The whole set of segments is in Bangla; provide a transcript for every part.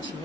আসি।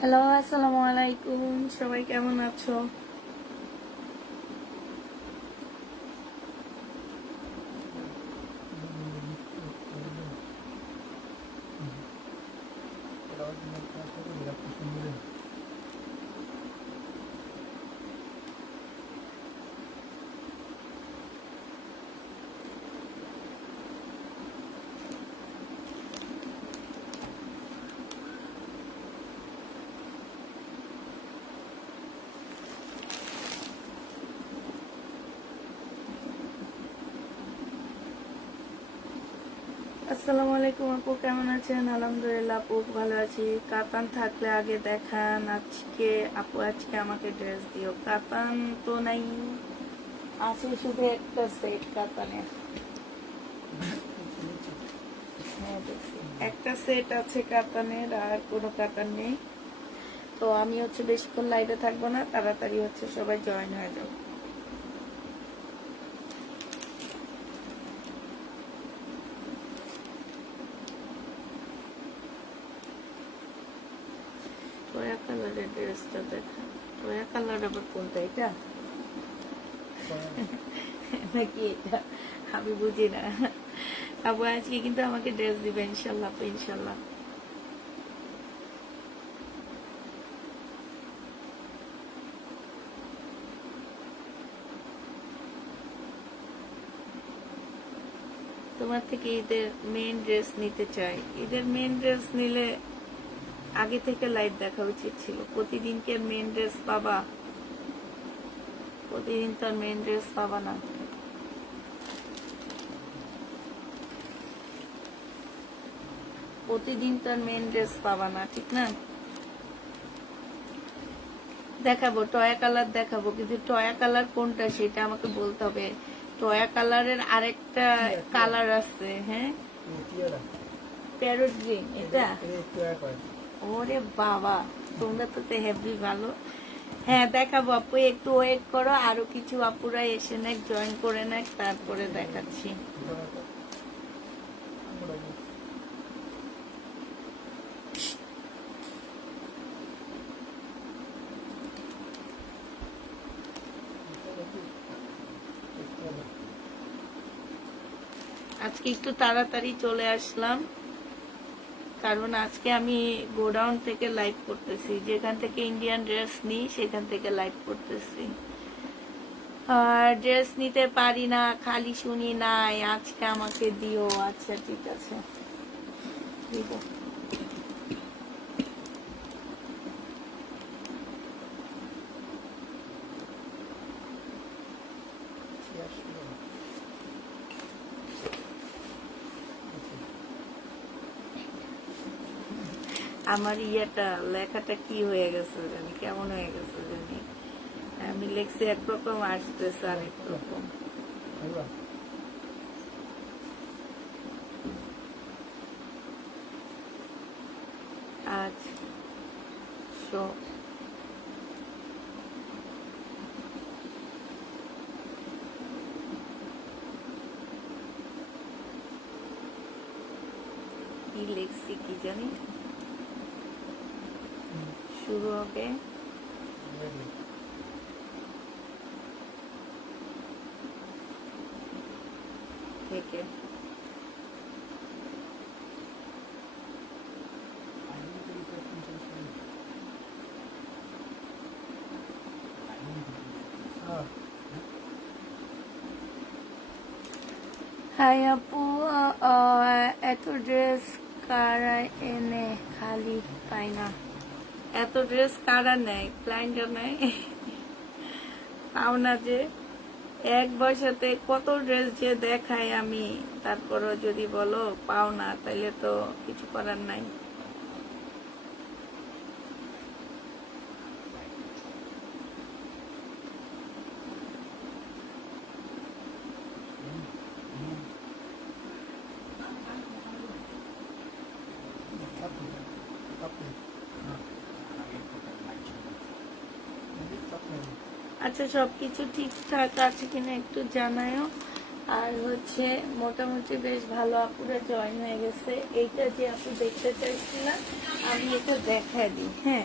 হ্যালো, আসসালামু আলাইকুম। সবাই কেমন আছো? আসসালামু আলাইকুম আপু, কেমন আছেন? আলহামদুলিল্লাহ আপু ভালো আছি। কাতান থাকলে আগে দেখান। আজকে আমাকে ড্রেস দিও। কাতান তো নাই, আছে শুধু একটা সেট কাতানের। হ্যাঁ দেখছি, একটা সেট আছে কাতানের, আর কোনো কাতান নেই। তো আমি বেশিক্ষণ লাইভে থাকবো না, তাড়াতাড়ি সবাই জয়েন হয়ে যাও। টয়া কালারের ড্রেসটা দেখা। টয়া কালার আবার কোনটা, এটা নাকি এটা? আমি বুঝি না। আপু আজকে কিন্তু আমাকে ড্রেস দিবে ইনশাল্লাহ আপু, ইনশাল্লাহ। তোমার থেকে ঈদের মেইন ড্রেস নিতে চাই। ঈদের মেইন ড্রেস নিলে আগে থেকে লাইভ দেখা উচিত ছিল। প্রতিদিন কি মেইন ড্রেস পাবা? প্রতিদিন তো আর মেইন ড্রেস পাবা না। প্রতিদিন তো আর মেইন ড্রেস পাবা না, ঠিক না? দেখাবো, টয়া কালার দেখাবো, কিন্তু টয়া কালার কোনটা সেটা আমাকে বলতে হবে। টয়া কালারের আরেকটা কালার আছে। হ্যাঁ, প্যারট গ্রিন, এটা? ওরে বাবা, তোমরা তো হেভি ভালো। হ্যাঁ দেখাবো আপু, একটু ওয়েট করো, আরো কিছু আপুরা এসে নেক, জয়েন করে নেক, তারপরে দেখাচ্ছি। আজকে একটু তাড়াতাড়ি চলে আসলাম, কারণ আজকে আমি গোডাউন থেকে লাইভ করতেছি। যেখান থেকে ইন্ডিয়ান ড্রেস নিই সেখান থেকে লাইভ করতেছি। আর ড্রেস নিতে পারি না, খালি শুনি নাই আজকে আমাকে দিও। আচ্ছা ঠিক আছে, দিব। আমার ইয়েটা লেখাটা কি হয়ে গেছে জানি, কেমন হয়ে গেছে জানি। আমি লিখছি একরকম, আসতেছে আরেক রকম। আচ্ছা কি লিখছি কি জানি, শুরু হবে থেকে। হাই আপু, এত ড্রেস কারা এনে খালি পাই না? এত ড্রেস কারা নেয়? ক্লায়েন্টরা নেয়, পাও না যে। এক বয়সাতে কত ড্রেস যে দেখাই আমি, তারপরও যদি বলো পাও না, তাইলে তো কিছু করার নাই। আচ্ছা, সবকিছু ঠিকঠাক আছে কিনা একটু জানায়ও। আর হচ্ছে মোটামুটি বেশ ভালো আপুরা জয়েন হয়ে গেছে। এইটা যে আপু দেখতে চাইছিলাম, আমি এটা দেখাই দিই। হ্যাঁ,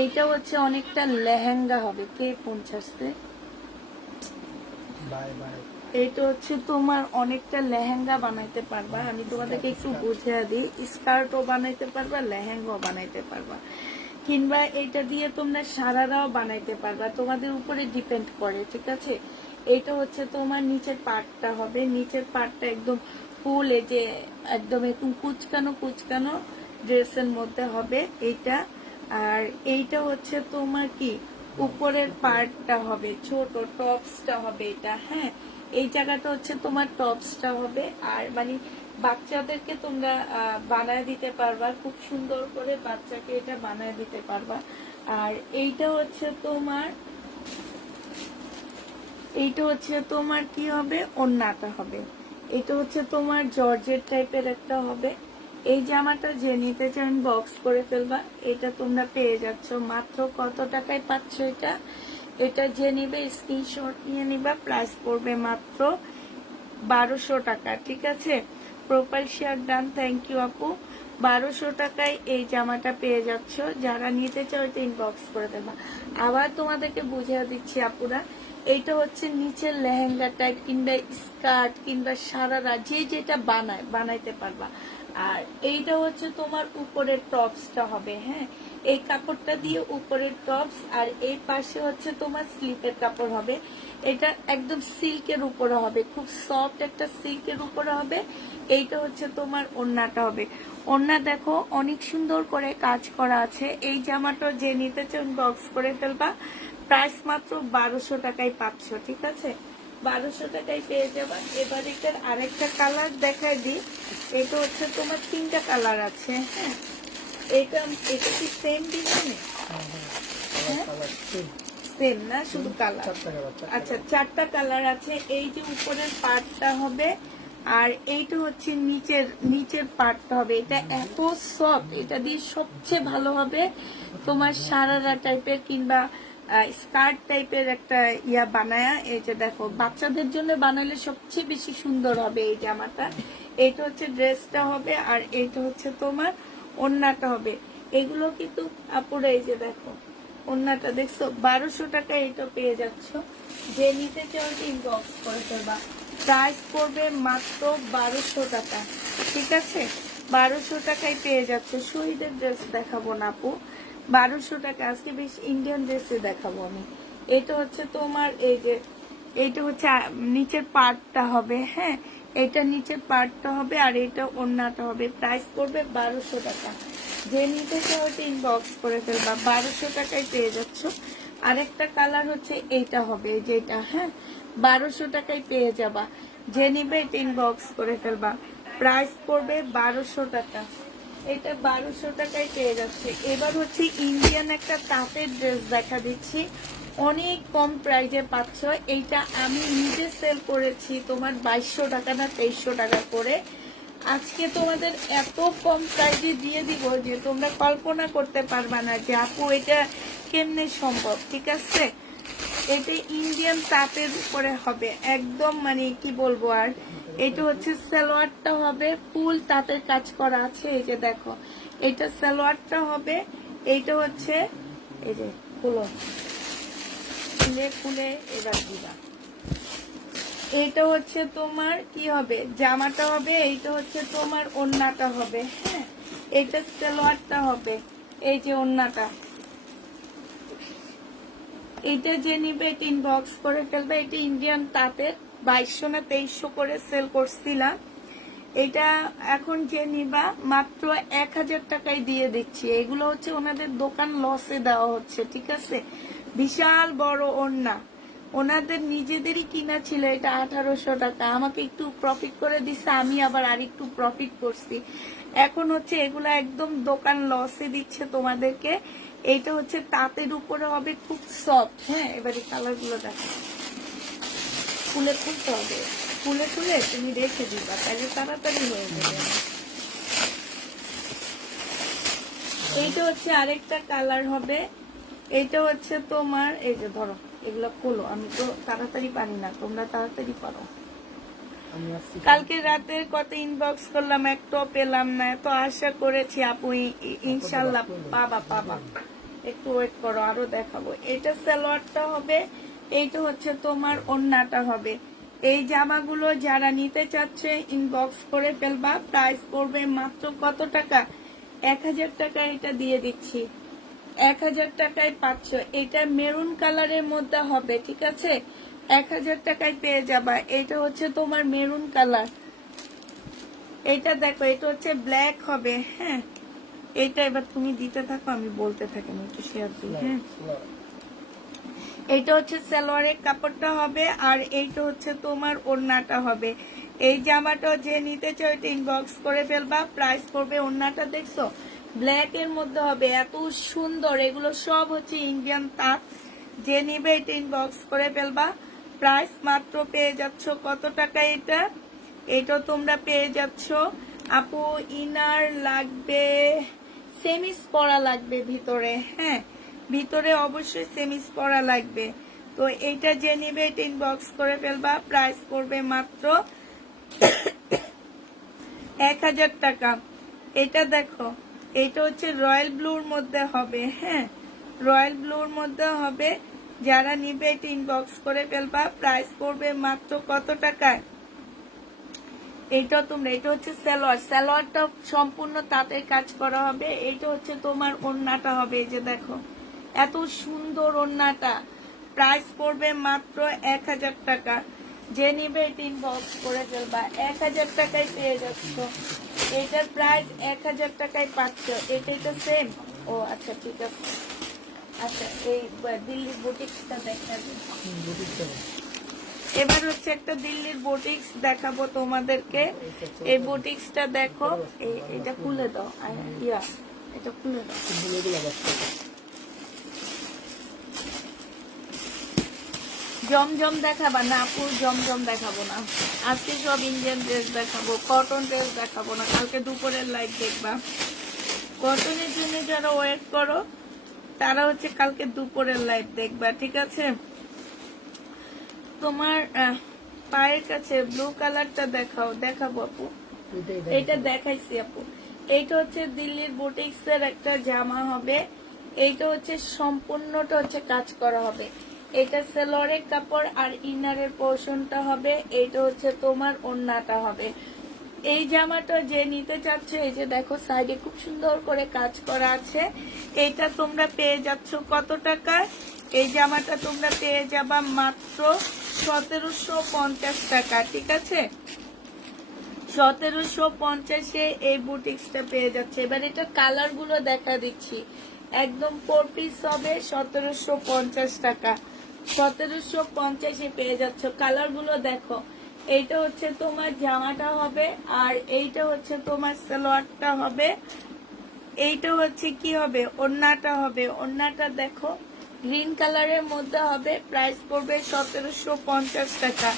এইটা হচ্ছে অনেকটা লেহেঙ্গা হবে। কে ফোন ছাড়ছে? এইটা হচ্ছে তোমার অনেকটা লেহেঙ্গা বানাইতে পারবা। আমি তোমাদেরকে একটু বুঝিয়ে দিই, স্কার্টও বানাইতে পারবা, লেহেঙ্গাও বানাইতে পারবা, কিংবা এটা দিয়ে তোমরা সারারাও বানাইতে পারবা, তোমাদের উপরে ডিপেন্ড করে। ঠিক আছে, এটা হচ্ছে তোমার নিচের পার্টটা হবে। নিচের পার্টটা একদম ফুল, এই যে একদম একদম কুচকানো কুচকানো ড্রেসের মধ্যে হবে এইটা। আর এইটা হচ্ছে তোমার কি উপরের পার্টটা হবে, ছোট টপসটা হবে এটা। হ্যাঁ, এই জায়গাটা হচ্ছে তোমার টপসটা হবে। আর মানে বাচ্চাদেরকে তোমরা বানায় দিতে পারবা, খুব সুন্দর করে বাচ্চাকে এটা বানায় দিতে পারবা। আর এইটা হচ্ছে তোমার কি হবে, ওড়নাটা হবে। এটা হচ্ছে তোমার জর্জেট টাইপের একটা হবে। এই জামাটা যে নিতে চান বক্স করে ফেলবা। এটা তোমরা পেয়ে যাচ্ছ মাত্র কত টাকায় পাচ্ছ এটা? এটা যে নিবে স্ক্রিনশট নিয়ে নিবা। প্রাইস পড়বে মাত্র 1200 টাকা। ঠিক আছে, profile share done, thank you আপু। 1200 টাকায় এই জামাটা পেয়ে যাচ্ছ। যারা নিতে চাও এটা ইনবক্স করে দেবা। আবার তোমাদেরকে বুঝিয়ে দিচ্ছি আপুরা, এইটা হচ্ছে নিচের লেহেঙ্গা টাইপ কিংবা স্কার্ট কিংবা সারারা যে যেটা বানাইতে পারবা। আর এইটা হচ্ছে তোমার উপরের টপসটা হবে। হ্যাঁ, এই কাপড়টা দিয়ে উপরের টপস, আর এই পাশে হচ্ছে তোমার স্লিপের কাপড় হবে। এটা একদম সিল্কের উপরে হবে, খুব সফট একটা সিল্কের উপরে হবে। এইটা হচ্ছে তোমার ওড়নাটা হবে। ওড়না দেখো অনেক সুন্দর করে কাজ করা আছে। এই জামাটা যে নিতে চান বক্স করে ফেলবা। প্রাইস মাত্র 1200 টাকায় পাচ্ছ। ঠিক আছে, 1200 টাকায় পেয়ে যাবা। এবার এটার আরেকটা কালার দেখাই দিই। এটা হচ্ছে তোমার 3টা কালার আছে। হ্যাঁ, এটা কি সেম ডিজাইনে? সেম না, শুধু কালার। আচ্ছা, 4টা কালার আছে। এই যে উপরের পার্টটা হবে, আর এইটা হচ্ছে নিচের পার্টটা হবে। এটা এত সফট, এটা দিয়ে সবচেয়ে ভালো হবে তোমার সারারা টাইপের কিংবা স্কার্ট টাইপের একটা ইয়া বানায়া। এই যে দেখো, বাচ্চাদের জন্য বানাইলে সবচেয়ে বেশি সুন্দর হবে এই জামাটা। এইটা হচ্ছে ড্রেসটা হবে, আর এইটা হচ্ছে তোমার ওড়নাটা হবে। এগুলো কিন্তু আপুরা এই যে দেখো ওড়নাটা দেখছো, 1200 টাকা এটা পেয়ে যাচ্ছ। যে নিতে চাও ইনবক্স করে ফেলবা। প্রাইস পড়বে মাত্র 1200 টাকা। ঠিক আছে, 1200 টাকায় পেয়ে যাচ্ছে। শহীদের ড্রেস দেখাবো না আপু, 1200 টাকা। আজকে বেশ ইন্ডিয়ান ড্রেসে দেখাবো আমি। এটা হচ্ছে তোমার এই যে এইটা হচ্ছে নিচের পার্টটা হবে। হ্যাঁ, এটা নিচের পার্টটা হবে, আর এটা ওড়নাটা হবে। প্রাইস পড়বে 1200 টাকা। যে নিতে চাও ওটা ইনবক্স করে ফেলবা, 1200 টাকায় পেয়ে যাচ্ছ। আরেকটা কালার হচ্ছে এইটা হবে, যেটা। হ্যাঁ, 1200 টাকায় পেয়ে যাবা। যে নিবে এটা ইনবক্স করে ফেলবা। প্রাইস পড়বে 1200 টাকা। এটা 1200 টাকায় পেয়ে যাচ্ছে। এবার হচ্ছে ইন্ডিয়ান একটা তাঁতের ড্রেস দেখা দিচ্ছি, অনেক কম প্রাইজে পাচ্ছ। এইটা আমি নিজে সেল করেছি তোমার 2200 টাকা না 2300 টাকা করে। আজকে তোমাদের এত কম প্রাইজে দিয়ে দিব যে তোমরা কল্পনা করতে পারবা না যে আপু এটা কেমনে সম্ভব। ঠিক আছে, এটা ইন্ডিয়ান তাঁতের উপরে হবে একদম, মানে কি বলবো আর। এটা হচ্ছে সালোয়ারটা হবে ফুল তাঁতের কাজ করা আছে, এই যে দেখো এটা সালোয়ারটা হবে। এইটা হচ্ছে এই যে খুলো, খুলে খুলে এবার দিবা। এটা হচ্ছে তোমার কি হবে, জামাটা হবে। এইটা হচ্ছে তোমার ওড়নাটা হবে। হ্যাঁ, এটা সালোয়ারটা হবে, এই যে ওড়নাটা। এটা যে নিবে এটা ইনবক্স করে ফেলবে। এটা ইন্ডিয়ান তাঁতের 2200 না 2300 করে সেল করছিলাম। এটা এখন যে নিবা মাত্র 1000 টাকায় দিয়ে দিচ্ছি। এগুলো হচ্ছে ওনাদের দোকান লসে দেওয়া হচ্ছে। ঠিক আছে, বিশাল বড় ওড়না, ওনাদের নিজেদেরই কিনা ছিল এটা 1800 টাকা। আমাকে একটু প্রফিট করে দিচ্ছে, আমি আবার আর একটু প্রফিট করছি। এখন হচ্ছে এগুলা একদম দোকান লসে দিচ্ছে তোমাদেরকে। এইটা হচ্ছে তাঁতের উপরে হবে, খুব সফট। হ্যাঁ, এবারে কালার গুলো দেখো, খুলে খুলতে হবে, খুলে খুলে তুমি রেখে দিবা, তাহলে তাড়াতাড়ি হয়ে যাবে। এইটা হচ্ছে আরেকটা কালার হবে। এইটা হচ্ছে তোমার এই যে ধরো এগুলো খোলো, আমি তো তাড়াতাড়ি পারি না, তোমরা তাড়াতাড়ি পারো। কালকে রাতে কত ইনবক্স করলাম, একটাও পেলাম না। তো আশা করেছি আপু ইনশাল্লাহ পাবা পাবা, একটু ওয়েট করো, আরো দেখাবো। এটা সালোয়ারটা হবে, এইটা হচ্ছে তোমার ওড়নাটা হবে। এই জামাগুলো যারা নিতে চাচ্ছে ইনবক্স করে ফেলবা। প্রাইস পড়বে মাত্র কত টাকা, 1000 টাকা। এটা দিয়ে দিচ্ছি 1000 টাকায় পাচ্ছ। এটা মেরুন কালারের মধ্যে হবে। ঠিক আছে, 1000 টাকায় পেয়ে যাবা। এটা হচ্ছে তোমার মেরুন কালার। এটা দেখো, এটা হচ্ছে ব্ল্যাক হবে। হ্যাঁ, এটা এবার তুমি দিতে থাকো, আমি বলতে থাকি, আমি একটু শেয়ার দিই। হ্যাঁ, এইটা হচ্ছে সালোয়ারের কাপড়টা হবে, আর এইটা হচ্ছে তোমার ওড়নাটা হবে। এই জামাটা যে নিতে চাও এটা ইনবক্স করে ফেলবা। প্রাইস পড়বে, ওড়নাটা দেখছো ব্ল্যাক এর মধ্যে হবে, এত সুন্দর। এগুলো সব হচ্ছে ইন্ডিয়ান তাঁত। যে নিবে এটা ইনবক্স করে ফেলবা। প্রাইস মাত্র পেয়ে যাচ্ছ কত টাকা এটা, এটা তোমরা পেয়ে যাচ্ছ আপু। ইনার লাগবে, সেমিস পরা লাগবে ভিতরে। হ্যাঁ, ভিতরে অবশ্যই সেমিস পরা লাগবে। তো এইটা যে নিবে এটা ইনবক্স করে ফেলবা। প্রাইস পড়বে মাত্র 1000 টাকা। এটা দেখো, এটা হচ্ছে রয়্যাল ব্লুর মধ্যে হবে। হ্যাঁ, রয়্যাল ব্লুর মধ্যে হবে। যারা নিবে এটা ইনবক্স করে ফেলবা। প্রাইস পড়বে মাত্র কত টাকায়, এইটা তোমরা। এটা হচ্ছে সালোয়ার, সালোয়ারটা সম্পূর্ণ তাঁতের কাজ করা হবে। এটা হচ্ছে তোমার ওড়নাটা হবে, এই যে দেখো এত সুন্দর ওড়নাটা। প্রাইস পড়বে মাত্র 1000 টাকা। যে নিবে এটা ইনবক্স করে ফেলবা। 1000 টাকায় পেয়ে যাচ্ছ। এটার প্রাইস 1000 টাকায় পাচ্ছ। এটা সেম। ও আচ্ছা, ঠিক আছে। আচ্ছা, এই দিল্লির বুটিক্সটা দেখাবো। এবার হচ্ছে একটা দিল্লির বুটিক্স দেখাবো তোমাদেরকে। এই বুটিক্সটা দেখো, এটা খুলে দাও, ইয়া এটা খুলে দাও। জমজম দেখাবা না আপু, জমজম দেখাবো না আজকে। সব ইন্ডিয়ান ড্রেস দেখাবো, কটন ড্রেস দেখাবো না। কালকে দুপুরের লাইভ দেখবা। কটনের জন্য যারা ওয়েট করো তারা হচ্ছে কালকে দুপুরের লাইভ দেখবা। ঠিক আছে, তোমার পায়ের কাছে ব্লু কালারটা দেখাও, দেখাবো আপু। এটা দেখাইছি আপু। এইটা হচ্ছে দিল্লির বুটিক্স এর একটা জামা হবে। এইটা হচ্ছে সম্পূর্ণটা হচ্ছে কাজ করা হবে। এটা সালোয়ারের কাপড় আর ইনারের পোর্শনটা হবে। এইটা হচ্ছে তোমার ওড়নাটা হবে। এই জামাটা যে নিতে চাচ্ছে, এই যে দেখো সাইডে খুব সুন্দর করে কাজ করা আছে। এইটা তোমরা পেয়ে যাচ্ছ কত টাকায়, এই জামাটা তোমরা পেয়ে যাবা মাত্র 1750 টাকা। ঠিক আছে, 1750-এ এই বুটিক্সটা পেয়ে যাচ্ছে। এবার এটা কালার গুলো দেখা দিচ্ছি, একদম 4 পিস হবে 1750 টাকা। 1750-এ পেয়ে যাচ্ছ। কালার গুলো দেখো, এইটা হচ্ছে তোমার জামাটা হবে, আর এইটা হচ্ছে তোমার সালোয়ারটা হবে, এইটা হচ্ছে কি হবে, ওড়নাটা হবে, ওড়নাটা দেখো গ্রিন কালারের মধ্যে হবে, প্রাইস পড়বে 1750 টাকা।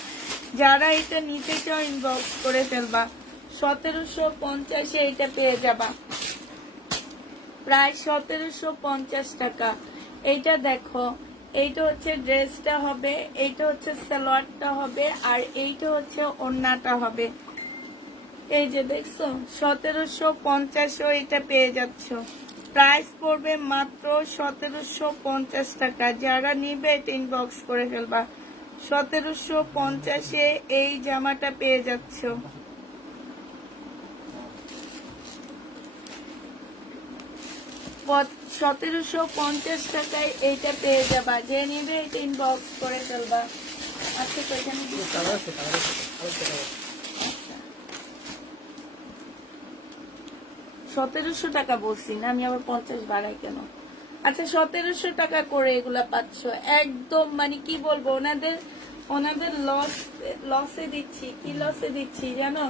যারা এটা নিতে চাও ইনবক্স করে ফেলবা, 1750-এ এটা পেয়ে যাবা, প্রায় 1750 টাকা। এইটা দেখো, এইটা হচ্ছে ড্রেসটা হবে, এইটা হচ্ছে সালোয়ারটা হবে, আর এইটা হচ্ছে ওড়নাটা হবে। এই যে দেখছো 1750-ও এটা পেয়ে যাচ্ছ, প্রাইস পড়বে মাত্র 1750 টাকা। যারা নিবে এটা ইনবক্স করে ফেলবা, 1750-এ এই জামাটা পেয়ে যাচ্ছ। 1750 টাকায় এইটা পেয়ে যাবা, যে নিবে এটা ইনবক্স করে ফেলবা। আচ্ছা তো এখানে 1700 টাকা বলছি না আমি, আবার 50 বাড়াই কেন? আচ্ছা 1700 টাকা করে এগুলা পাচ্ছ একদম, মানে কি বলবো, ওনাদের লসে দিচ্ছি। কি লসে দিচ্ছি জানো?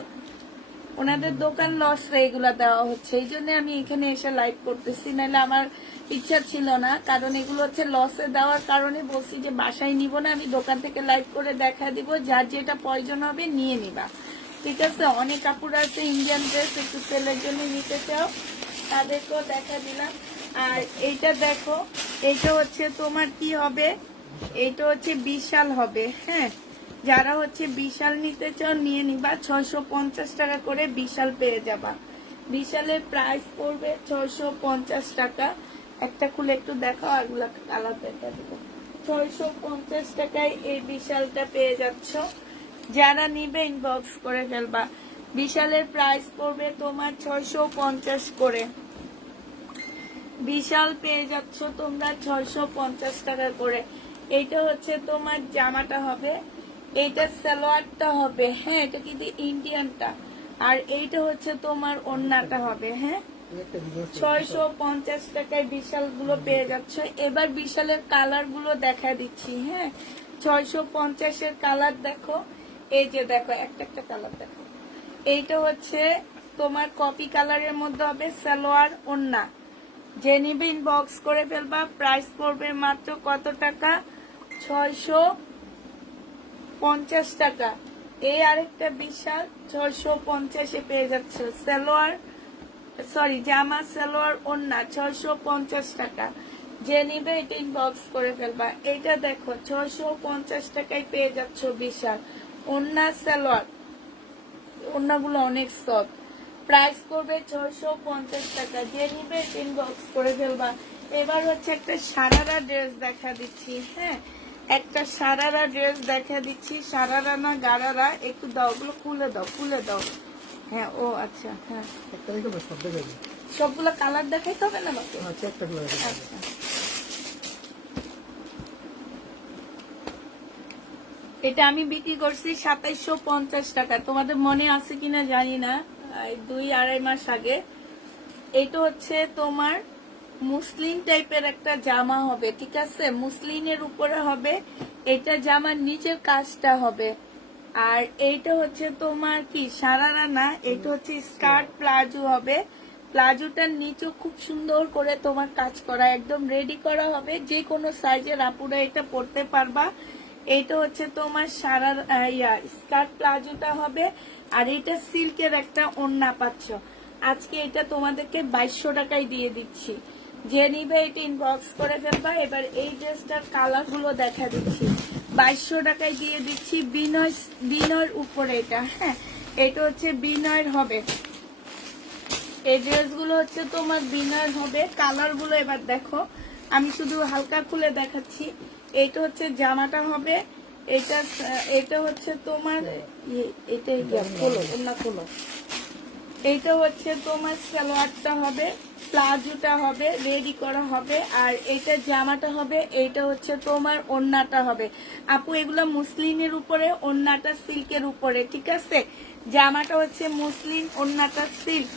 ওনাদের দোকান লসে এগুলা দেওয়া হচ্ছে, এই জন্য আমি এখানে এসে লাইভ করতেছি, নাহলে আমার ইচ্ছা ছিল না। কারণ এগুলো হচ্ছে লসে দেওয়ার কারণে বলছি যে বাসায় নিব না, আমি দোকান থেকে লাইভ করে দেখা দিব, যার যেটা প্রয়োজন হবে নিয়ে নিবা, ঠিক আছে? অনেক কাপড় আছে ইন্ডিয়ান ড্রেস একটু সেলের জন্য নিতে চাও, তাদেরকেও দেখা দিলাম। আর এইটা দেখো, এইটা হচ্ছে তোমার কি হবে, এইটা হচ্ছে বিশাল হবে। হ্যাঁ, যারা হচ্ছে বিশাল নিতে চাও নিয়ে নিবা, 650 টাকা করে বিশাল পেয়ে যাবা। বিশালের প্রাইস পড়বে 650 টাকা। একটা খুলে একটু দেখো, আগুলা কালার দেখা দিব। 650 টাকায় এই বিশালটা পেয়ে যাচ্ছ। যারা নিবে ইনবক্স করে ফেলবা। বিশালের প্রাইস পড়বে তোমার 650 করে। বিশাল পেয়ে যাচ্ছ তোমরা 650 টাকা করে। এইটা হচ্ছে তোমার জামাটা হবে, এইটা সালোয়ারটা হবে। হ্যাঁ, এটা কিন্তু ইন্ডিয়ানটা। আর এইটা হচ্ছে তোমার ওড়নাটা হবে। হ্যাঁ, 650 টাকায় বিশাল গুলো পেয়ে যাচ্ছ। এবার বিশালের কালার গুলো দেখা দিচ্ছি। হ্যাঁ, 650-এর কালার দেখো, এই যে দেখো একটা একটা কালার দেখো। এইটা হচ্ছে তোমার কপি কালারের মধ্যে হবে, সালোয়ার ওড়না। যে নিবে ইনবক্স করে ফেলবা, প্রাইস পড়বে মাত্র কত টাকা? 650 টাকা। এই আরেকটা বিশাল 650-এ পেয়ে যাচ্ছে, সালোয়ার সরি জামা সালোয়ার ওড়না 650 টাকা। যে নিবে এটা ইনবক্স করে ফেলবা। এইটা দেখো 650 টাকায় পেয়ে যাচ্ছ বিশাল ওড়না সালোয়ার। ওড়নাগুলো অনেক সফট, প্রাইস করবে 650 টাকা। যে নিবে ইনবক্স করে ফেলবা। এবার হচ্ছে একটা সারারা ড্রেস দেখা দিচ্ছি। হ্যাঁ, একটা সারারা ড্রেস দেখা দিচ্ছি। সারারা না গারারা, একটু দাও, ওগুলো খুলে দাও, খুলে দাও। হ্যাঁ, ও আচ্ছা, হ্যাঁ সবগুলো কালার দেখাইতে হবে না বাকি? আচ্ছা, এটা আমি বিক্রি করছি 2750 টাকা। তোমাদের মনে আছে কিনা জানি না, 2-2.5 মাস আগে। এটা হচ্ছে তোমার মুসলিম টাইপের একটা জামা হবে, ঠিক আছে? মুসলিমের উপরে হবে, এটা জামার নিচের কাজটা হবে। আর এইটা হচ্ছে তোমার কি সারারা না, এটা হচ্ছে স্কার্ট প্লাজো হবে। প্লাজোটার নিচে খুব সুন্দর করে তোমার কাজ করা, একদম রেডি করা হবে, যে কোনো সাইজের আপুরা এটা পরতে পারবা। এইটা হচ্ছে তোমার স্কার্ট প্লাজোটা হবে। আর এটা সিল্কের একটা ওড়না পাচ্ছ। আজকে এটা তোমাদেরকে 2200 টাকায় দিয়ে দিচ্ছি। যে নিবে এটা ইনবক্স করে ফেলবা। এবার এই ড্রেসটার কালার গুলো দেখা দিচ্ছি, 2200 টাকায় দিয়ে দিচ্ছি। বিনয়ের উপরে এটা। হ্যাঁ, এটা হচ্ছে বিনয়ের হবে। এই ড্রেসগুলো হচ্ছে তোমার বিনয়ের হবে। কালার গুলো এবার দেখো, আমি শুধু হালকা খুলে দেখাচ্ছি। এটা হচ্ছে জামাটা হবে, এটা হচ্ছে তোমার এটা খোলো, ওড়না খোলো। এইটা হচ্ছে তোমার সালোয়ারটা হবে, প্লাজোটা হবে, রেডি করা হবে। আর এটা জামাটা হবে, এইটা হচ্ছে তোমার ওড়নাটা হবে। আপু এগুলো মুসলিমের উপরে, ওড়নাটা সিল্কের উপরে, ঠিক আছে? জামাটা হচ্ছে মুসলিম, ওড়নাটা সিল্ক।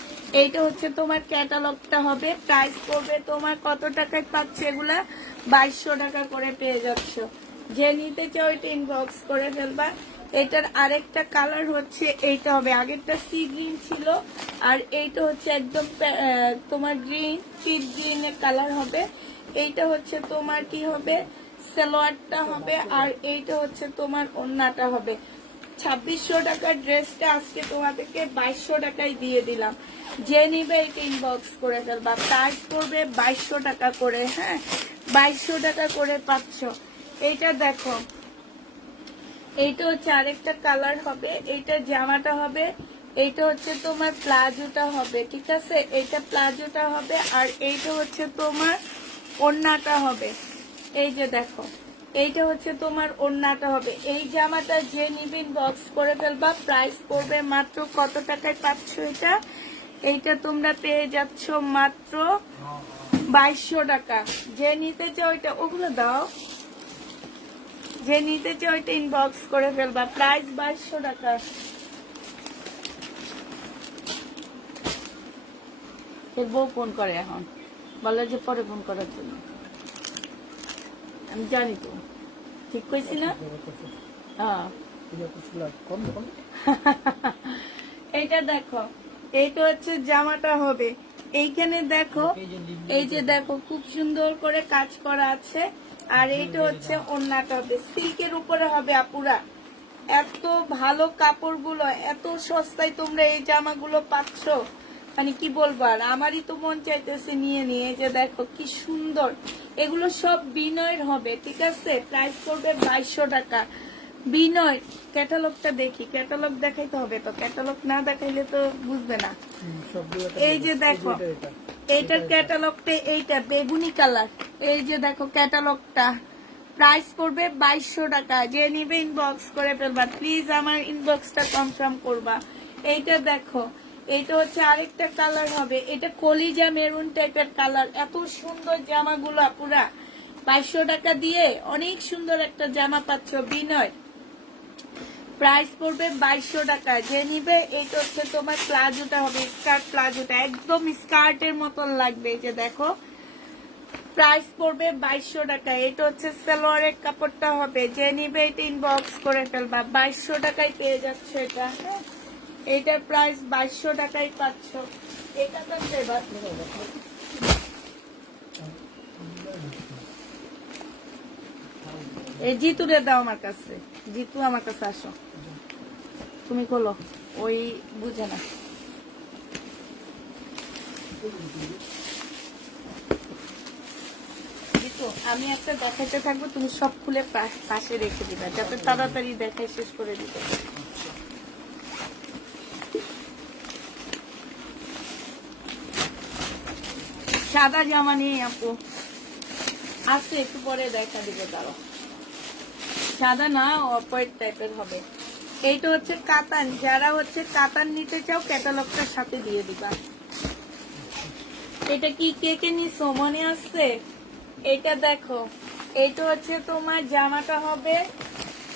এইটা হচ্ছে তোমার ক্যাটালগটা হবে। প্রাইস পড়বে তোমার কত টাকায় পাচ্ছে এগুলা? 2200 টাকা করে পেয়ে যাচ্ছ। যে নিতে চাও এটা ইনবক্স করে ফেলবা। এটার আরেকটা কালার হচ্ছে এইটা হবে, আগেরটা সি গ্রিন ছিল আর এইটা হচ্ছে একদম তোমার গ্রিন পিট গ্রিনের কালার হবে। এইটা হচ্ছে তোমার কি হবে, সালোয়ারটা হবে, আর এইটা হচ্ছে তোমার ওড়নাটা হবে। 2600 টাকার ড্রেসটা আজকে তোমাদেরকে 2200 টাকায় দিয়ে দিলাম। যে নিবে এটা ইনবক্স করে ফেলবা। প্রাইস করবে 2200 টাকা করে, হ্যাঁ 2200 টাকা করে পাচ্ছ। এইটা দেখো, এইটা হচ্ছে আরেকটা কালার হবে, এইটা জামাটা হবে, এইটা হচ্ছে তোমার প্লাজোটা হবে, ঠিক আছে, এইটা প্লাজোটা হবে, আর এইটা হচ্ছে তোমার ওড়নাটা হবে। এই যে দেখো, এইটা হচ্ছে তোমার ওড়নাটা হবে। এই জামাটা যে নিবিন বক্স করে ফেলবা। প্রাইস পড়বে মাত্র কত টাকায় পাচ্ছ এটা? এইটা তোমরা পেয়ে যাচ্ছ মাত্র 2200 টাকা। যে নিতে চাও ওইটা, ওগুলো দাও, যে নিতে চাও ওইটা ইনবক্স করে ফেলবা। প্রাইস 2200 টাকা। এর বউ ফোন করে এখন, বলে যে পরে ফোন করার জন্য। আমি জানি তো, ঠিক কইছি না? হ্যাঁ এইটা দেখো, এইটা হচ্ছে জামাটা হবে। এইখানে দেখো, এই যে দেখো খুব সুন্দর করে কাজ করা আছে, আর এইটা হচ্ছে ওড়নাটা হবে, সিল্কের উপরে হবে আপুরা। এত ভালো কাপড়গুলো, এত সস্তায় তোমরা এই জামাগুলো পাচ্ছ, মানে কি বলবো আর, আমারই তো মন চাইতেছে নিয়ে নিয়ে। যে দেখো কি সুন্দর, এগুলো সব বিনয়ের হবে, ঠিক আছে। প্রাইস করবে 2200 টাকা। বিনয় ক্যাটালগটা দেখি, ক্যাটালগ দেখাইতে হবে তো, ক্যাটালগ না দেখাইলে তো বুঝবে না। এই যে দেখো, এইটার ক্যাটালগটা এইটা বেগুনি কালার। এই যে দেখো ক্যাটালগটা, প্রাইস করবে 2200 টাকা। যে নিবে ইনবক্স করে ফেলবা, প্লিজ আমার ইনবক্সটা কনফার্ম করবা। এইটা দেখো, এইটা হচ্ছে আরেকটা কালার হবে, এটা কলিজা মেরুন টাইপের কালার। এত সুন্দর জামাগুলো পুরা 2200 টাকা দিয়ে অনেক সুন্দর একটা জামা পাচ্ছ বিনয়। প্রাইস পড়বে 2200 টাকা। যে নিবে এইটা হচ্ছে তোমার প্লাজোটা হবে, স্কার্ট প্লাজোটা একদম স্কার্টের মতন লাগবে। এই যে দেখো, প্রাইস পড়বে 2200 টাকা। এটা হচ্ছে সালোয়ারের কাপড়টা হবে। যে নিবে এটা ইনবক্স করে ফেলবা। 2200 টাকায় পেয়ে যাচ্ছ এটা, হ্যাঁ এটার প্রাইস 2200 টাকায় পাচ্ছ। এটা তো ফেভার। এই জিতুরে দাও আমার কাছে, জিতু আমার কাছে আসো, তুমি খোলো, ওই বুঝে না। জিতু আমি একটা দেখাইতে থাকবো, তুমি সব খুলে পাশে রেখে দিবা, যাতে তাড়াতাড়ি দেখাই শেষ করে দিতে। সাদা জামা নিয়ে আপু আসছে, একটু পরে দেখা দিবে, তারা সাদা না অপয়েড টাইপের হবে। এইটা হচ্ছে কাতান, যারা হচ্ছে কাতান নিতে চাও ক্যাটালগটার সাথে দিয়ে দিবা। এটা কি কে কে নিছো মনে আসছে? এটা দেখো, এইটা হচ্ছে তোমার জামাটা হবে,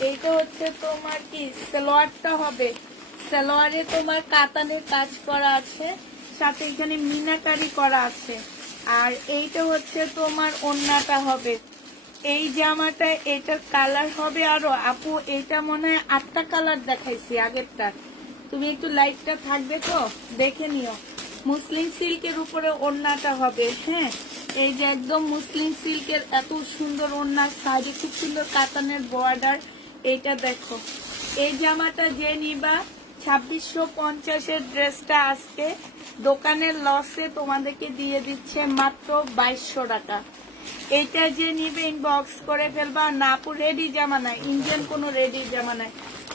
এইটা হচ্ছে তোমার কি সালোয়ারটা হবে। সালোয়ারে তোমার কাতানের কাজ করা আছে, সাথে এখানে মিনাকারি করা আছে, আর এইটা হচ্ছে তোমার ওড়নাটা হবে। এই জামাটা এটার কালার হবে আরো আপু, এটা মনে হয় 8টা কালার দেখাইছি আগেরটা। তুমি একটু লাইটটা থাকবে তো দেখে নিও। মুসলিম সিল্কের উপরে ওড়নাটা হবে, হ্যাঁ এই যে একদম মুসলিম সিল্কের এত সুন্দর ওড়না, সাইডে খুব সুন্দর কাতানের বর্ডার। এইটা দেখো, এই জামাটা যে নিবা 2650-এর ড্রেসটা আজকে দোকানের লসে তোমাদেরকে দিয়ে দিচ্ছে মাত্র 2200 টাকা। এটা যে নিবে ইনবক্স করে ফেলবা। নাপুর রেডি জামা নাই, ইন্ডিয়ান কোনো রেডি জামা নাই,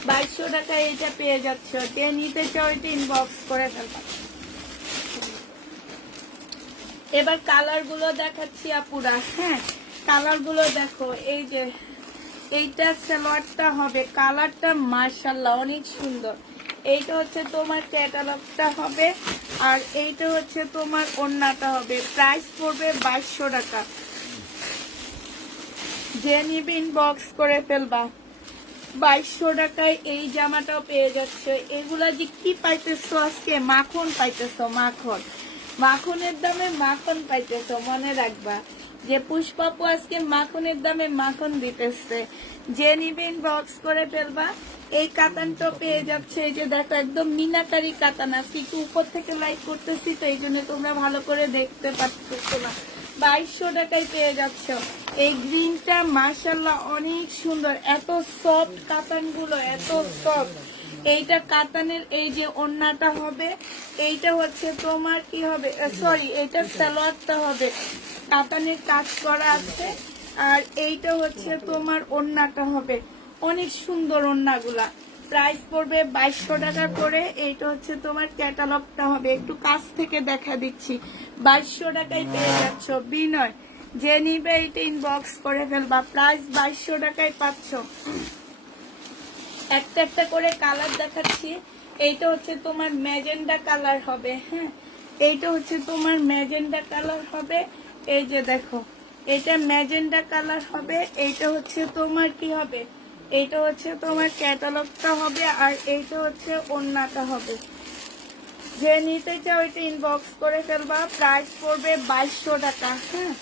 2200 টাকা এটা পেয়ে যাচ্ছ। যে নিতে চাও এটা ইনবক্স করে ফেলবা। এবার কালার গুলো দেখাচ্ছি আপুরা, হ্যাঁ কালার গুলো দেখো। এই যে এইটা সালোয়ারটা হবে, কালারটা মাশাআল্লাহ অনেক সুন্দর। এইটা হচ্ছে তোমার ক্যাটালগটা হবে, আর এইটা হচ্ছে তোমার ওড়নাটা হবে। প্রাইস পড়বে 2200 টাকা। যে নিবে ইনবক্স করে ফেলবা। 2200 টাকায় এই জামাটাও পেয়ে যাচ্ছে। এগুলা যে কি পাইতেছো আজকে, মাখন পাইতেছো, মাখন, মাখনের দামে মাখন পাইতেছো, মনে রাখবা। যে পুষ্পাপু আজকে মাখনের দামে মাখন দিতেছে, যে নিবে ইনবক্স করে ফেলবা। এই কাতানটা পেয়ে যাচ্ছে, এই যে দেখো একদম মিনাকারি কাতান। আজকে একটু উপর থেকে লাইক করতেছি তো এই জন্য তোমরা ভালো করে দেখতে পাচ্ছ না। 2200 টাকায় পেয়ে যাচ্ছ এই গ্রিনটা। মাশাআল্লাহ অনেক সুন্দর, এত সফট কাতান গুলো, এত সফট। এইটা কাতানের এই যে ওড়নাটা হবে, এইটা হচ্ছে তোমার কি হবে, সরি এটা সালোয়ারটা হবে, কাতানের কাজ করা আছে। আর এইটা হচ্ছে তোমার ওড়নাটা হবে, অনেক সুন্দর ওড়নাগুলা। প্রাইস পড়বে 2200 টাকা করে। এইটা হচ্ছে তোমার ক্যাটালগটা হবে, একটু কাছ থেকে দেখা দিচ্ছি। 2200 টাকায় পেয়ে যাচ্ছ বিনয়, যে নিবে এটা ইনবক্স করে ফেলবা। প্রাইস 2200 টাকায় পাচ্ছ। একটা একটা করে কালার দেখাচ্ছি। এইটা হচ্ছে তোমার ম্যাজেন্ডা কালার হবে, হ্যাঁ এইটা হচ্ছে তোমার ম্যাজেন্ডা কালার হবে। এই যে দেখো এটা ম্যাজেন্ডা কালার হবে। এইটা হচ্ছে তোমার কি হবে, এইটা হচ্ছে তোমার ক্যাটালগটা হবে। আর এইটা হচ্ছে ওড়নাটা হবে। যে নিতে চাও এটা ইনবক্স করে ফেলবা। প্রাইস পড়বে 2200 টাকা, হ্যাঁ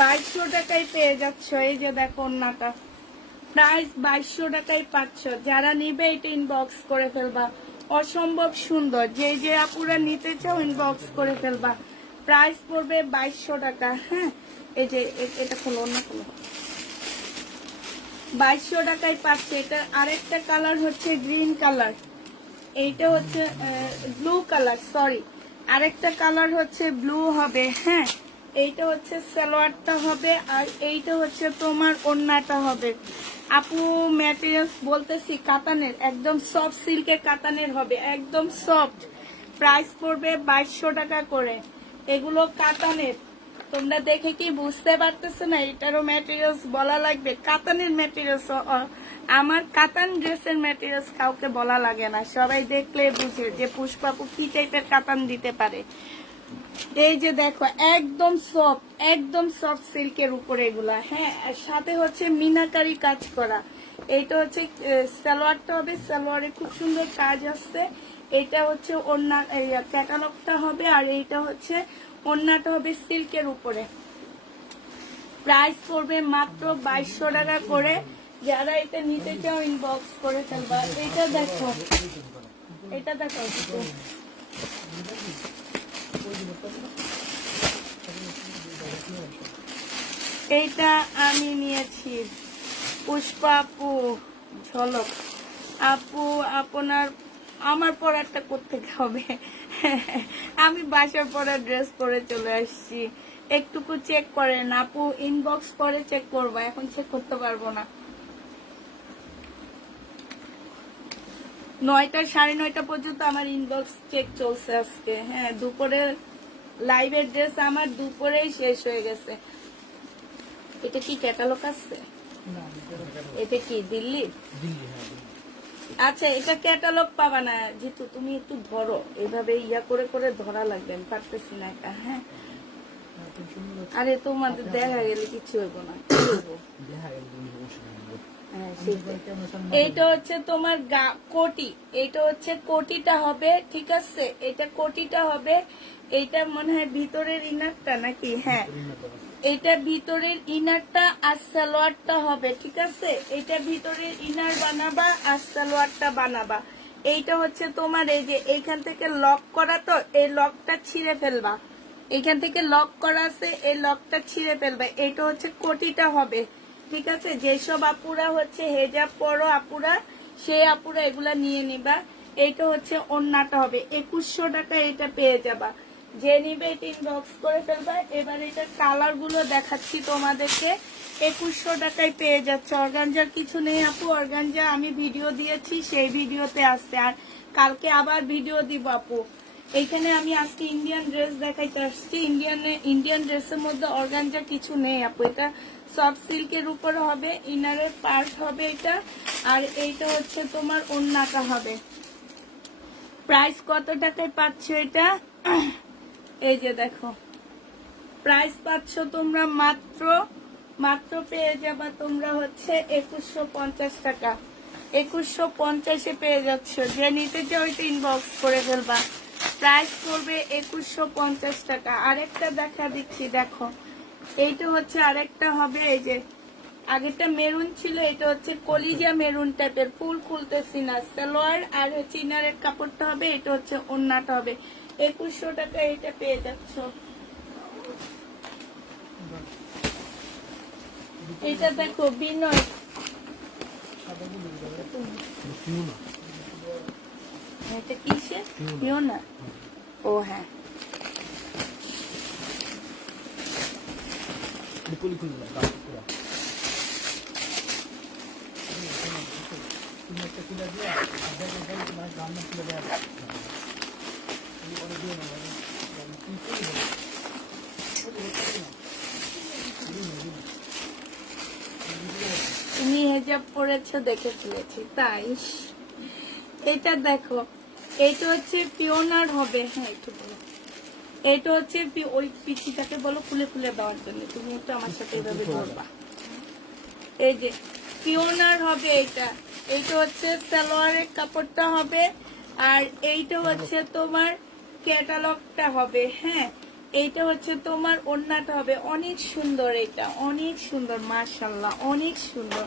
2200 টাকায় পেয়ে যাচ্ছ। এই যে দেখো ওড়নাটা, প্রাইস 2200 টাকায় পাচ্ছ। যারা নিবে এটা ইনবক্স করে ফেলবা। অসম্ভব সুন্দর, যে যে আপুরা নিতে চাও ইনবক্স করে ফেলবা। প্রাইস পড়বে 2200 টাকা, হ্যাঁ এই যে এটা খোলো, অন্য খোলো। 2200 টাকায় পাচ্ছে। এটা আরেকটা কালার হচ্ছে গ্রিন কালার, এইটা হচ্ছে ব্লু কালার, সরি আরেকটা কালার হচ্ছে ব্লু হবে, হ্যাঁ এইটা হচ্ছে সালোয়ারটা হবে। আর এইটা হচ্ছে তোমার ওড়নাটা হবে। আপু ম্যাটেরিয়ালস বলতেছি কাতানের, একদম সফট সিল্কের কাতানের হবে, একদম সফট। প্রাইস পড়বে 2200 টাকা করে। এগুলো কাতানের, তোমরা দেখে কি বুঝতে পারতেছো না? এটারও ম্যাটেরিয়ালস বলা লাগবে, কাতানের ম্যাটেরিয়ালস। আমার কাতান ড্রেসের ম্যাটেরিয়ালস কাউকে বলা লাগে না, সবাই দেখলে বুঝে যে পুষ্পাপু কি টাইপের কাতান দিতে পারে। এই যে দেখো একদম সফট, একদম সফট সিল্কের উপরে এগুলা, হ্যাঁ আর সাথে হচ্ছে মিনাকারি কাজ করা। এইটা হচ্ছে সালোয়ারটা হবে, সালোয়ারে খুব সুন্দর কাজ আসছে। এটা হচ্ছে ওড়না ক্যাটালগটা হবে। আর এইটা হচ্ছে ওড়নাটা হবে সিল্কের উপরে। প্রাইস পড়বে মাত্র 2200 টাকা করে। যারা এটা নিতে চাও ইনবক্স করে ফেলবা। এটা দেখো, এটা দেখো এইটা আমি নিয়েছি পুষ্পা আপু ঝলক। আপু আপনার আমার পরারটা করতে হবে, আমি বাসার পরার ড্রেস পরে চলে আসছি। একটুকু চেক করেন আপু, ইনবক্স পরে চেক করবো, এখন চেক করতে পারবো না। 9টা 9:30 পর্যন্ত আমার ইনবক্স চেক চলছে আজকে, হ্যাঁ দুপুরের লাইভের ড্রেস আমার দুপুরেই শেষ হয়ে গেছে। এটা কি ক্যাটালগ আছে? এটা কি দিল্লি? আচ্ছা এটা ক্যাটালগ পাবা না জিতু, তুমি একটু ধরো, এইভাবে ইয়া করে করে ধরা লাগবে, আমি পারতেছি না একা, হ্যাঁ আরে তোমাদের দেখা গেলে কিছু হইব না, এইটা হচ্ছে তোমার কোটি, এইটা হচ্ছে কোটিটা হবে, ঠিক আছে এটা কোটিটা হবে। এইটা মনে হয় ভিতরের ইনারটা নাকি, হ্যাঁ এটা ভিতরের ইনারটা আর সালোয়ারটা হবে, ঠিক আছে এটা ভিতরের ইনার বানাবা আর সালোয়ারটা বানাবা। এইটা হচ্ছে তোমার এই যে এইখান থেকে লক করা, তো এই লকটা ছিঁড়ে ফেলবা, এইখান থেকে লক করা আছে, এই লকটা ছিঁড়ে ফেলবা। এইটা হচ্ছে কোটিটা হবে, ঠিক আছে। যেসব আপুরা হচ্ছে হেজাব পরো আপুরা, সেই আপুরা এগুলা নিয়ে নিবা। এইটা হচ্ছে ওড়নাটা হবে 2100 টাকা, এটা পেয়ে যাবা। যে নিবে এটা ইনবক্স করে ফেলবা। এবার এটা কালার গুলো দেখাচ্ছি তোমাদেরকে। 2100 টাকায় পেয়ে যাচ্ছে। অর্গানজার কিছু নেই আপু, অর্গানজা আমি ভিডিও দিয়েছি, সেই ভিডিওতে আসছে। আর কালকে আবার ভিডিও দিব আপু। এইখানে আমি আজকে ইন্ডিয়ান ড্রেস দেখাইতে আসছি। ইন্ডিয়ান ড্রেসের মধ্যে অর্গানজা কিছু নেই আপু। এটা সফট সিল্কের উপরে হবে, ইনারের পার্ট হবে এটা। আর এইটা হচ্ছে তোমার ওড়নাটা হবে। প্রাইস কত টাকায় পাচ্ছ এটা? এই যে দেখো প্রাইস পাচ্ছ তোমরা মাত্র পেয়ে যাবা তোমরা হচ্ছে 2150 টাকা। 2150-এ পেয়ে যাচ্ছ। যে নিতে চাও ওইটা ইনবক্স করে ফেলবা। প্রাইস পড়বে 2150 টাকা। আরেকটা দেখা দিচ্ছি, দেখো এইটা হচ্ছে আরেকটা হবে, এই যে আগেরটা মেরুন ছিল, এটা হচ্ছে কলিজা মেরুন টাইপের, ফুল খুলতেছি না, সালোয়ার আর হচ্ছে ইনারের কাপড়টা হবে, এটা হচ্ছে ওড়নাটা হবে। 2100 টাকা এটা পেয়ে যাচ্ছ। এটা দেখো বিনয়, এটা কিসে পিওনা? ও হ্যাঁ, তুমি হেজাব পরেছো দেখে ফেলেছি তাই। এটা দেখো, এটা হচ্ছে পিওনার হবে। হ্যাঁ একটু বলো, এটা হচ্ছে ওই পিছিটাকে বলো খুলে খুলে দেওয়ার জন্য, তুমি একটু আমার সাথে এভাবে ধরবা। এই যে পিওনার হবে এটা, এইটা হচ্ছে সালোয়ারের কাপড়টা হবে, আর এইটা হচ্ছে তোমার ক্যাটালগটা হবে। হ্যাঁ, এইটা হচ্ছে তোমার ওড়নাটা হবে। অনেক সুন্দর, এটা অনেক সুন্দর, মাশাআল্লাহ অনেক সুন্দর।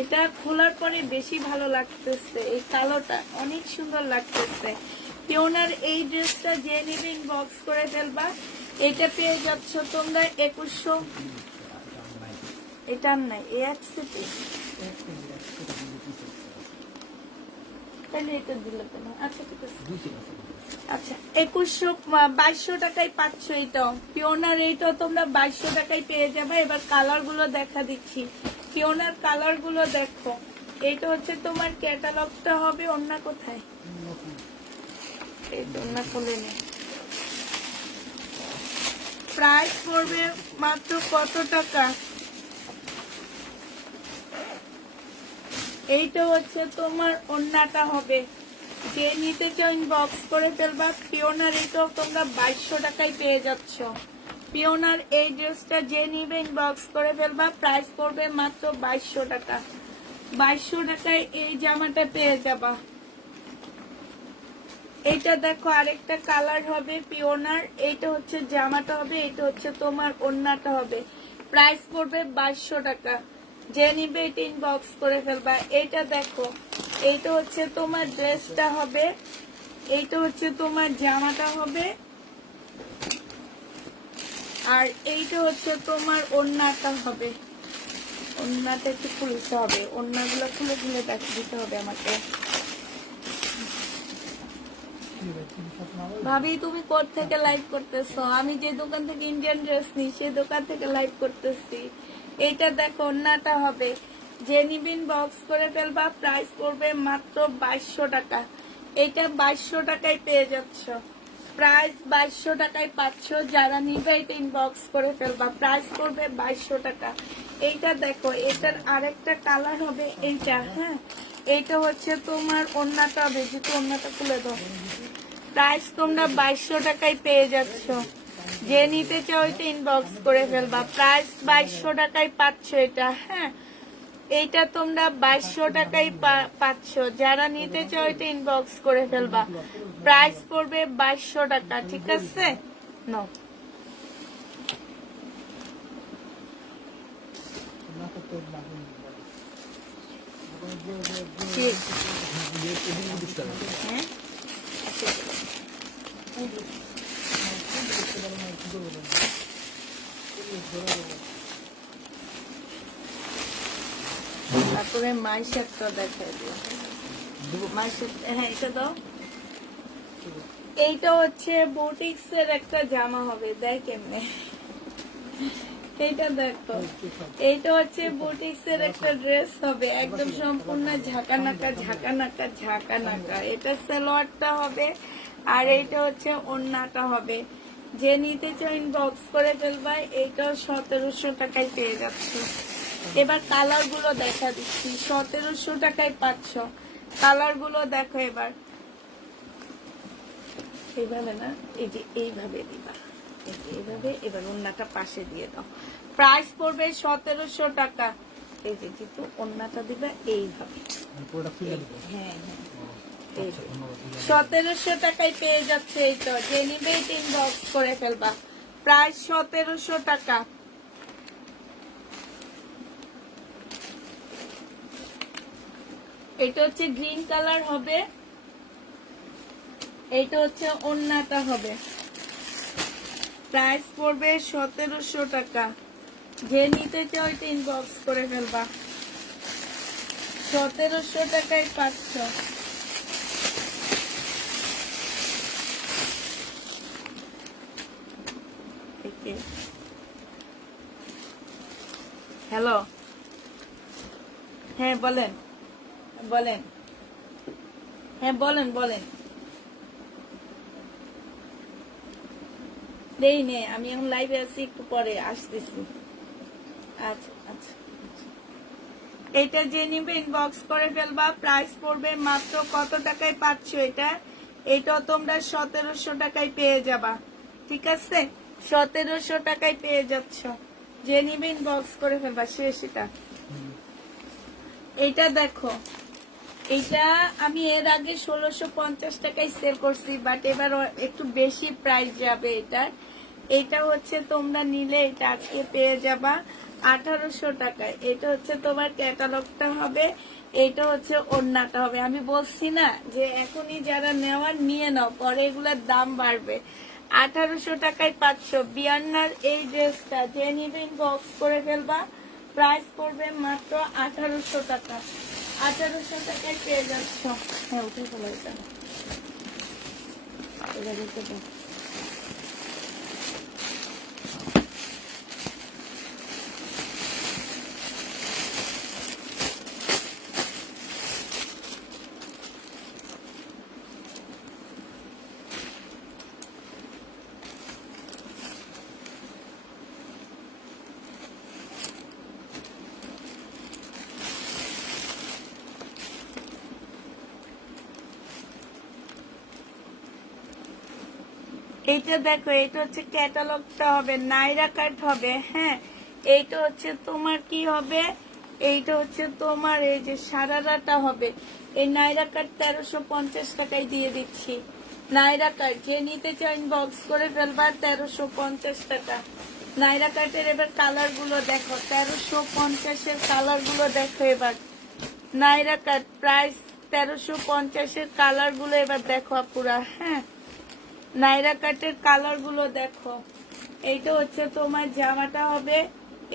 এটা খোলার পরে বেশি ভালো লাগতেছে, এই কালোটা অনেক সুন্দর লাগতেছে। পিওনার এই ড্রেসটা যে নিবে বক্স করে ফেলবা। এটা পেয়ে যাচ্ছ তোমরা 2100। এটা নাই, এ একসাথে তাহলে এটা দিলে কেন? আচ্ছা ঠিক আছে, আচ্ছা 2200 টাকায় পাচ্ছ। এইটাও পিওনার, এইটাও তোমরা 2200 টাকায় পেয়ে যাবে। এবার কালার গুলো দেখা দিচ্ছি, পিওনার কালার গুলো দেখো। এইটা হচ্ছে তোমার ক্যাটালগটা হবে। অন্য কোথায়? এই তো অন্য খুলে নেই। প্রাইস পড়বে মাত্র কত টাকা? এইটা হচ্ছে তোমার ওড়নাটা হবে। যে নিতে চাও ইনবক্স করে ফেলবা। পিওনার এইটাও তোমরা 2200 টাকায় পেয়ে যাচ্ছ। পিওনার এই ড্রেসটা যে নিবে ইনবক্স করে ফেলবা। প্রাইস পড়বে মাত্র 2200 টাকা। 2200 টাকায় এই জামাটা পেয়ে যাবা। এইটা দেখো আরেকটা কালার হবে পিওনার, এইটা হচ্ছে জামাটা হবে, এটা হচ্ছে তোমার ওড়নাটা হবে। প্রাইস পড়বে 2200 টাকা। যে নিবে এটা ইনবক্স করে ফেলবা। এইটা দেখো, এইটা হচ্ছে তোমার ড্রেসটা হবে, এইটা হচ্ছে তোমার জামাটা হবে, আর এইটা হচ্ছে তোমার ওড়নাটা হবে। ওড়নাটা একটু খুলতে হবে, ওড়নাগুলো খুলে খুলে দেখে দিতে হবে আমাকে। ভাবি তুমি কোথা থেকে লাইভ করতেছো? আমি যে দোকান থেকে ইন্ডিয়ান ড্রেস নিই সেই দোকান থেকে লাইভ করতেছি। এটা দেখো ওড়নাটা হবে। যে নিবিন বক্স করে ফেলবা। প্রাইস পড়বে মাত্র 2200 টাকা। এটা 2200 টাকায় পেয়ে যাচ্ছ। প্রাইস 2200 টাকায় পাচ্ছ। যারা নিবে এটা ইনবক্স করে ফেলবা। প্রাইস পড়বে 2200 টাকা। এইটা দেখো, এটার আরেকটা কালার হবে এইটা। হ্যাঁ, এইটা হচ্ছে তোমার ওড়নাটা হবে, যেহেতু ওড়নাটা খুলে দাও। প্রাইস তোমরা 2200 টাকায় পেয়ে যাচ্ছ। যে নিতে চাও এটা ইনবক্স করে ফেলবা। প্রাইস 2200 টাকায় পাচ্ছ এটা। হ্যাঁ, এইটা তোমরা 2200 টাকায় পাচ্ছ। যারা নিতে চাও এটা ইনবক্স করে ফেলবা। প্রাইস পড়বে 2200 টাকা। ঠিক আছে, নাও। হ্যাঁ, তারপরে মাইশারটা দেখাই দিও। মাইশার, হ্যাঁ এটা দাও। এইটা হচ্ছে বুটিক্স এর একটা জামা হবে, দেখ কেমনে। এইটা দেখো, এইটা হচ্ছে বুটিক্স এর একটা ড্রেস হবে, একদম সম্পূর্ণ ঝাঁকা নাকা ঝাঁকা নাকা ঝাঁকা নাকা। এটা সালোয়ারটা হবে, আর এইটা হচ্ছে ওড়নাটা হবে। যে নিতে চাও ইনবক্স করে ফেলবা। এইটাও 1700 টাকায় পেয়ে যাচ্ছ। এবার কালার গুলো দেখা দিচ্ছি, 1700 টাকায় পাচ্ছ। কালার গুলো দেখো এবার। এইভাবে না, এই যে এইভাবে দিবা, এইভাবে। এবার ওড়নাটা পাশে দিয়ে দাও। প্রাইস পড়বে 1700 টাকা। এই যে যেহেতু ওড়নাটা দিবে এইভাবে। হ্যাঁ হ্যাঁ, 1700 টাকায় পেয়ে যাচ্ছে। এই তো যে নিবে ইনবক্স করে ফেলবা। প্রাইস 1700 টাকা। এটা হচ্ছে গ্রিন কালার হবে, এটা হচ্ছে ওড়নাটা হবে। প্রাইস পড়বে 1700 টাকা। যে নিতে চাও এটা ইনবক্স করে ফেলবা। 1700 টাকায় পাচ্ছ। হ্যালো, হ্যাঁ বলেন বলেন, হ্যাঁ বলেন বলেন। দেই নে, আমি এখন লাইভে আছি, একটু পরে আসতেছি। আচ্ছা আচ্ছা, এটা যে নিবে ইনবক্স করে ফেলবা। প্রাইস পড়বে মাত্র কত টাকায় পাচ্ছ এটা? এটাও তোমরা 1700 টাকায় পেয়ে যাবা। ঠিক আছে, 1700 টাকায় পেয়ে যাচ্ছ। যে নিবে ইনবক্স করে ফেলবা। শেষ এটা। এটা দেখো, এটা আমি এর আগে 1650 টাকায় সেল করছি, বাট এবার একটু বেশি প্রাইস যাবে এটার। এটা হচ্ছে তোমরা নিলে এটা আজকে পেয়ে যাবা 1800 টাকায়। এটা হচ্ছে তোমার ক্যাটালগটা হবে, এটা হচ্ছে ওড়নাটা হবে। আমি বলছি না যে এখনই যারা নেওয়ার নিয়ে নাও, পরে এগুলার দাম বাড়বে। 1800 টাকায় পাচ্ছ বিয়ান্নার এই ড্রেসটা। যে নিবে ইনবক্স করে ফেলবা। প্রাইস পড়বে মাত্র 1800 টাকা। 1800 টাকায় পেয়ে যাচ্ছ। হ্যাঁ, উঠে ফেলো এটা। এটা দেখতে পাও। এইটা দেখো, এটা হচ্ছে ক্যাটালগটা হবে, নাইরা কাট হবে। হ্যাঁ, এইটা হচ্ছে তোমার কি হবে, এইটা হচ্ছে তোমার এই যে সারারাটা হবে। এই নাইরা কাট 1350 টাকায় দিয়ে দিচ্ছি। নাইরা কাট যে নিতে চাও ইনবক্স করে ফেলবার। 1350 টাকা নাইরা কাটের। এবার কালার গুলো দেখো, 1350-এর কালার গুলো দেখো এবার। নাইরা কাট প্রাইস 1350-এর কালার গুলো এবার দেখো আপুরা। হ্যাঁ, নাইরা কাটের কালার গুলো দেখো। এইটা হচ্ছে তোমার জামাটা হবে,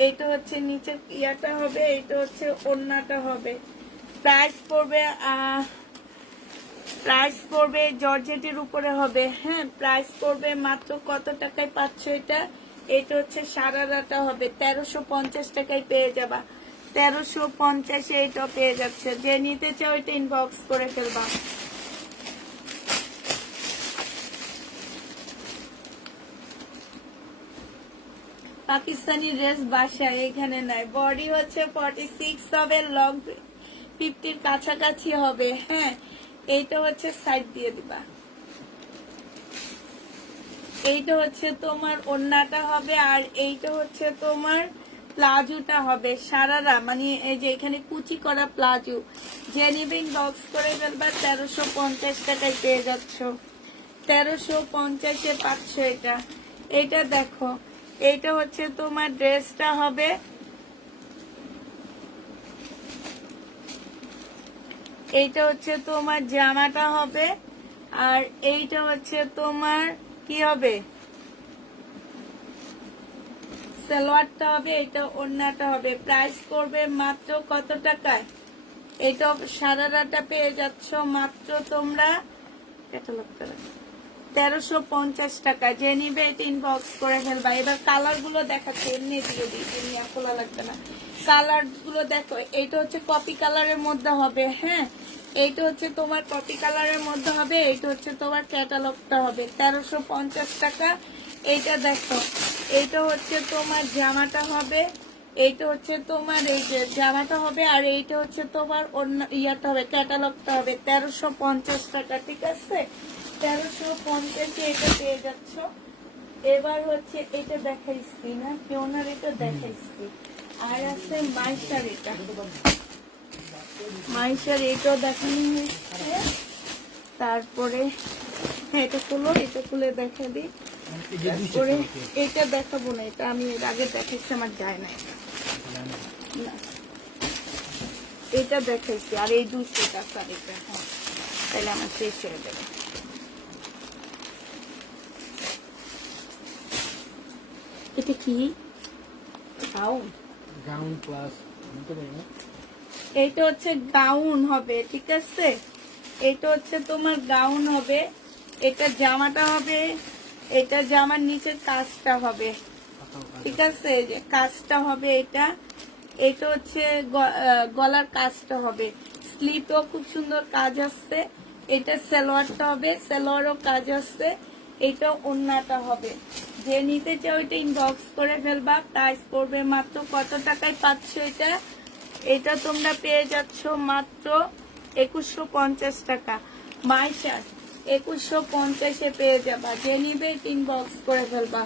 এইটা হচ্ছে নিচে ইয়াটা হবে, এইটা হচ্ছে ওড়নাটা হবে। প্রাইস পড়বে জর্জেটের উপরে হবে। হ্যাঁ, প্রাইস পড়বে মাত্র কত টাকায় পাচ্ছ এটা? এটা হচ্ছে সারারাটা হবে, 1350 টাকায় পেয়ে যাবা। 1350-এ এটা পেয়ে যাচ্ছে। যে নিতে চাও এটা ইনবক্স করে ফেলবা। পাকিস্তানি ড্রেস বাসায় এখানে নাই। বডি হচ্ছে 46 হবে, লং 50-র কাছাকাছি হবে। হ্যাঁ, এইটা হচ্ছে সাইড দিয়ে দিবা। এইটা হচ্ছে তোমার ওড়নাটা হবে, আর এইটা হচ্ছে তোমার প্লাজোটা হবে সারারা, মানে এই যে এখানে কুচি করা প্লাজো। যে নিবে ইনবক্স করে ফেলবা। 1350 টাকায় পেয়ে যাচ্ছ। 1350-এ পাচ্ছ এটা। এটা দেখো, এইটা হচ্ছে তোমার ড্রেসটা হবে, এইটা হচ্ছে তোমার জামাটা হবে, আর এইটা হচ্ছে তোমার কি হবে, সালোয়ারটা হবে, এটা ওড়নাটা হবে। প্রাইস করবে মাত্র কত টাকায়? এটা সারারাটা পেয়ে যাচ্ছ মাত্র তোমরা 1350 টাকা। যে নিবে এটা ইনবক্স করে ফেলবা। এবার কালার গুলো দেখাচ্ছে, এমনি দিয়ে দিই, এমনি খোলা লাগবে না। কালার গুলো দেখো, এইটা হচ্ছে কপি কালারের মধ্যে হবে। হ্যাঁ, এইটা হচ্ছে তোমার কপি কালারের মধ্যে হবে, এইটা হচ্ছে তোমার ক্যাটালগটা হবে। 1350 টাকা। এইটা দেখো, এইটা হচ্ছে তোমার জামাটা হবে, এইটা হচ্ছে তোমার এই যে জামাটা হবে, আর এইটা হচ্ছে তোমার অন্য ইয়াটা হবে, ক্যাটালগটা হবে। 1350 টাকা। ঠিক আছে, 1350-এ এটা পেয়ে যাচ্ছ। এবার হচ্ছে এটা দেখাইছি না, পিওনার এটা দেখাইছি, আর আছে মাইশার। এটা মাইশার, এটাও দেখানো হয়েছে। তারপরে এটা খুলে দেখা দিই। তারপরে এটা দেখাবো না, এটা আমি এর আগে দেখাচ্ছি, আমার যায় না। এটা দেখাইছি, আর এই 2 সেট আছে আর এটা। হ্যাঁ, তাহলে আমার শেষ হয়ে যাবে। এটা কি গাউন প্লাস, এইটা হচ্ছে গাউন হবে, ঠিক আছে? এটা হচ্ছে তোমার গাউন হবে, এটা জামাটা হবে, এটা জামার নিচের কাজটা হবে, ঠিক আছে? যে কাজটা হবে এটা, এটা হচ্ছে গলার কাজটা হবে, স্লিপও খুব সুন্দর কাজ আসছে, এটা সালোয়ারটা হবে, সালোয়ারও কাজ আসছে, এটা ওন্নাটা হবে। যে নিতে চাও এটা ইনবক্স করে ফেলবা। প্রাইস পড়বে মাত্র কত টাকায় পাচ্ছ এটা? এটা তোমরা পেয়ে যাচ্ছ মাত্র 2150 টাকা। মাই শার্ট 2150-এ পেয়ে যাবা। যে নিবে ইনবক্স করে ফেলবা।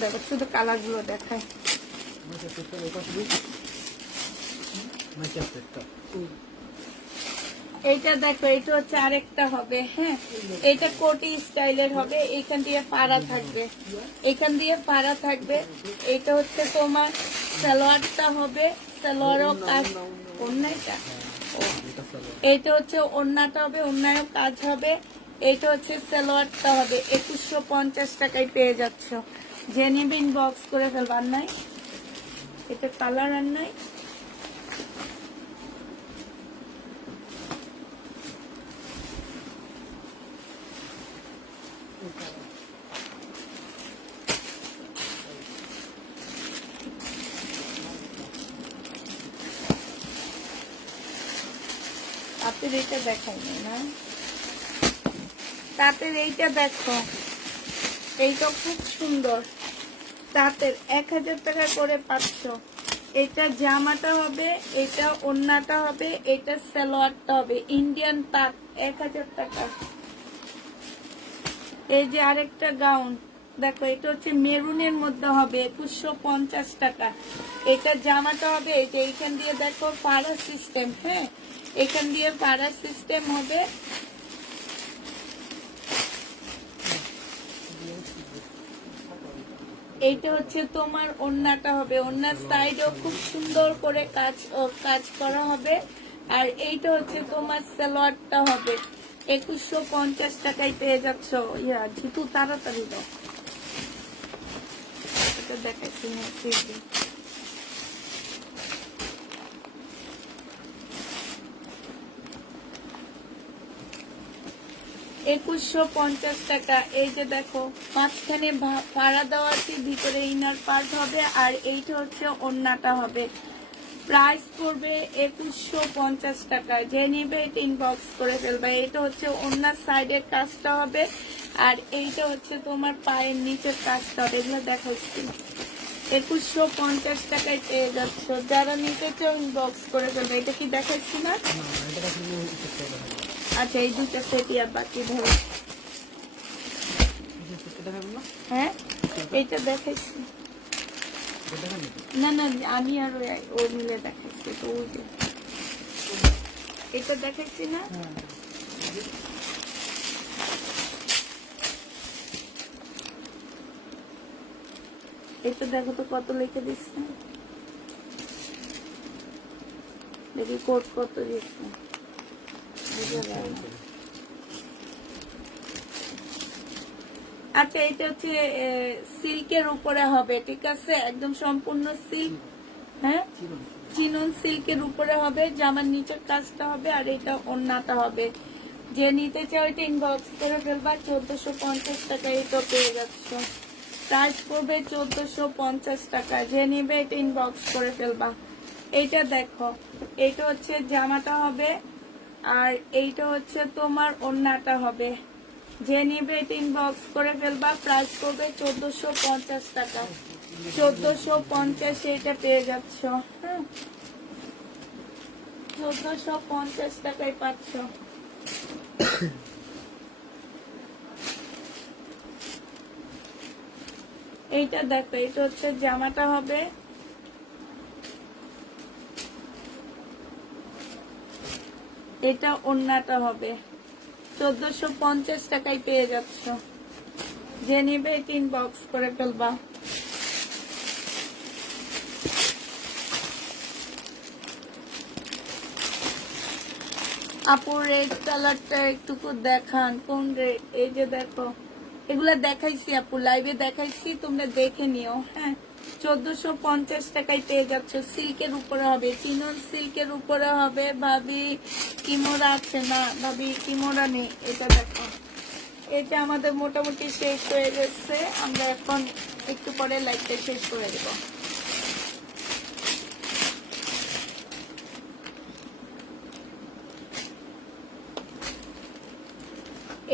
দেখো শুধু কালার গুলো দেখায়। এইটা দেখো, এটা হচ্ছে আরেকটা হবে। হ্যাঁ, এটা কোটি স্টাইলের হবে, এখান দিয়ে পাড়া থাকবে, এখান দিয়ে পাড়া থাকবে। এটা হচ্ছে তোমার সালোয়ারটা হবে, সালোয়ারও কাজ, ওন্নাটা, এটা হচ্ছে ওন্নাটা হবে, ওন্নায়ও কাজ হবে। এটা হচ্ছে সালোয়ারটা হবে। 2150 টাকায় পেয়ে যাচ্ছ। যে নিবে ইনবক্স করে ফেলবার নাই। এটা কালার আর নাই। তাঁতের এইটা দেখাইনি না, তাঁতের এইটা দেখো, এইটা খুব সুন্দর। তাঁতের 1000 টাকা করে পাচ্ছ। এটা জামাটা হবে, এটা ওন্নাটা হবে, এটা সালোয়ারটা হবে। ইন্ডিয়ান তাঁত 1000 টাকা। এই যে আরেকটা গাউন দেখো, এটা হচ্ছে মেরুনের মধ্যে হবে, 2150 টাকা। এটা জামাটা হবে, এই যে এইখান দিয়ে দেখো পাড়া সিস্টেম। হ্যাঁ, এখান দিয়ে পাড়া সিস্টেম হবে। এইটা হচ্ছে তোমার ওন্নাটা হবে, ওন্নার সাইডেও খুব সুন্দর করে কাজ করা হবে। আর এইটা হচ্ছে তোমার সালোয়ারটা হবে। 2150 টাকায় পেয়ে যাচ্ছ। ইয়া জিতু তাড়াতাড়ি দাও, এটা দেখাচ্ছি। 2150 টাকা। এই যে দেখো, মাঝখানে পাড়া দেওয়া আছে, ভিতরে ইনার পার্ট হবে, আর এইটা হচ্ছে ওন্নাটা হবে। প্রাইস পড়বে 2150 টাকা। যে নিবে এটা ইনবক্স করে ফেলবে। এটা হচ্ছে ওন্নার সাইডের কাজটা হবে, আর এইটা হচ্ছে তোমার পায়ের নিচের কাজটা হবে। এগুলো দেখাচ্ছি। 2150 টাকায় পেয়ে যাচ্ছ। যারা নিতে চাও ইনবক্স করে ফেলবে। এটা কি দেখাচ্ছি না? আচ্ছা, এই দুইটা সেটই আর বাকি ধরো। হ্যাঁ, এইটা দেখাইছি না, না আমি আর ও মিলে দেখাইছি। তো ওই যে এটা দেখাইছি না, এটা দেখো তো কত লিখে দিচ্ছে, দেখি কোড কত দিচ্ছে। আচ্ছা, এটা হচ্ছে সিল্কের উপরে হবে, ঠিক আছে? একদম সম্পূর্ণ সিল্ক। হ্যাঁ, চিনন সিল্কের উপরে হবে। জামার নিচের কাজটা হবে, আর এটা ওন্নাটা হবে। যে নিতে চাও এটা ইনবক্স করে ফেলবা। 1450 টাকা এটা পেয়ে যাচ্ছ। প্রাইস পড়বে 1450 টাকা। যে নিবে এটা ইনবক্স করে ফেলবা। এইটা দেখো, এইটা হচ্ছে জামাটা হবে, আর এইটা হচ্ছে তোমার ওন্নাটা হবে। যে নিবে এটা ইনবক্স করে ফেলবা। প্রাইস পড়বে 1450 টাকা। 1450 এটা পেয়ে যাচ্ছ। 1450 টাকায় পাচ্ছ। এইটা দেখো, এটা হচ্ছে জামাটা হবে, এটা ওন্নাটা হবে। 1450 টাকায় পেয়ে যাচ্ছ। যে নিবে এটা ইনবক্স করে ফেলবা। আপুর রেড কালারটা একটুকু দেখান, কোন রেড? এই যে দেখো, এগুলা দেখাইছি আপু, লাইভে দেখাইছি, তোমরা দেখে নিও। হ্যাঁ, 1450 টাকায় পেয়ে যাচ্ছ। সিল্কের উপরে হবে, চিনন সিল্কের উপরে হবে। ভাবি কিমোরা আছে না? ভাবি কিমোরা নেই। এটা দেখো, এটা আমাদের মোটামুটি শেষ হয়ে গেছে। আমরা এখন একটু পরে লাইভটা শেষ করে দেবো।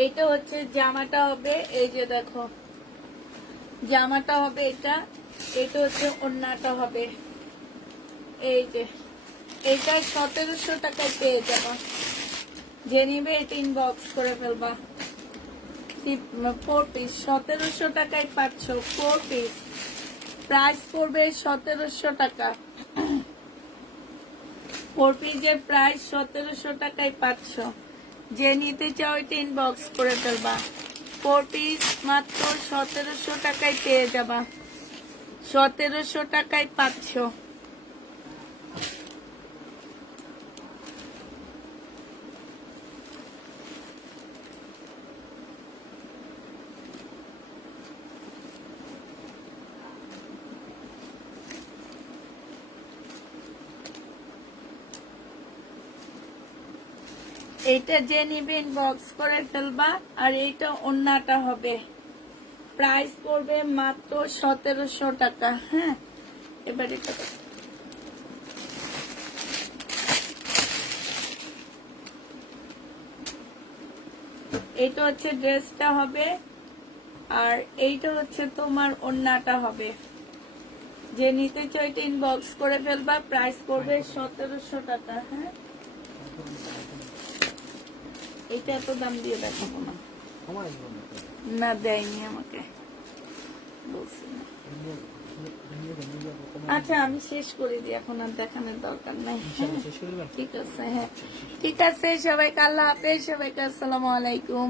এইটা হচ্ছে জামাটা হবে, এই যে দেখো জামাটা হবে এটা। এটা হচ্ছে ওড়নাটা হবে, এই যে এটা 1700 টাকায় পেয়ে যাবো। যে নিবে এটা ইনবক্স করে ফেলবা। 4 পিস 1700 টাকায় পাচ্ছ। 4 পিস প্রাইস পড়বে 1700 টাকা। 4 পিসের প্রাইস 1700 টাকায় পাচ্ছ। যে নিতে চাও এটা ইনবক্স করে ফেলবা। 4 পিস মাত্র 1700 টাকায় পেয়ে যাবা। 1700 টাকায় পাচ্ছ। এইটা যে নিবে ইনবক্স করে ফেলবা। আর এইটা ওন্নাটা হবে, প্রাইস পড়বে মাত্র 1700 টাকা। হ্যাঁ, এবার এটা এইটা হচ্ছে ড্রেসটা হবে, আর এইটা হচ্ছে তোমার ওন্নাটা হবে। যে নিতে চাও এটা ইনবক্স করে ফেলবা। প্রাইস পড়বে 1700 টাকা। হ্যাঁ, এটা এত দাম দিয়ে দেখাবো না, না দেয়নি আমাকে, বলছি না। আচ্ছা আমি শেষ করে দিই, এখন আর দেখানোর দরকার নাই। ঠিক আছে, হ্যাঁ ঠিক আছে। সবাইকে আল্লাহ হাফেজ, সবাইকে আসসালামু আলাইকুম।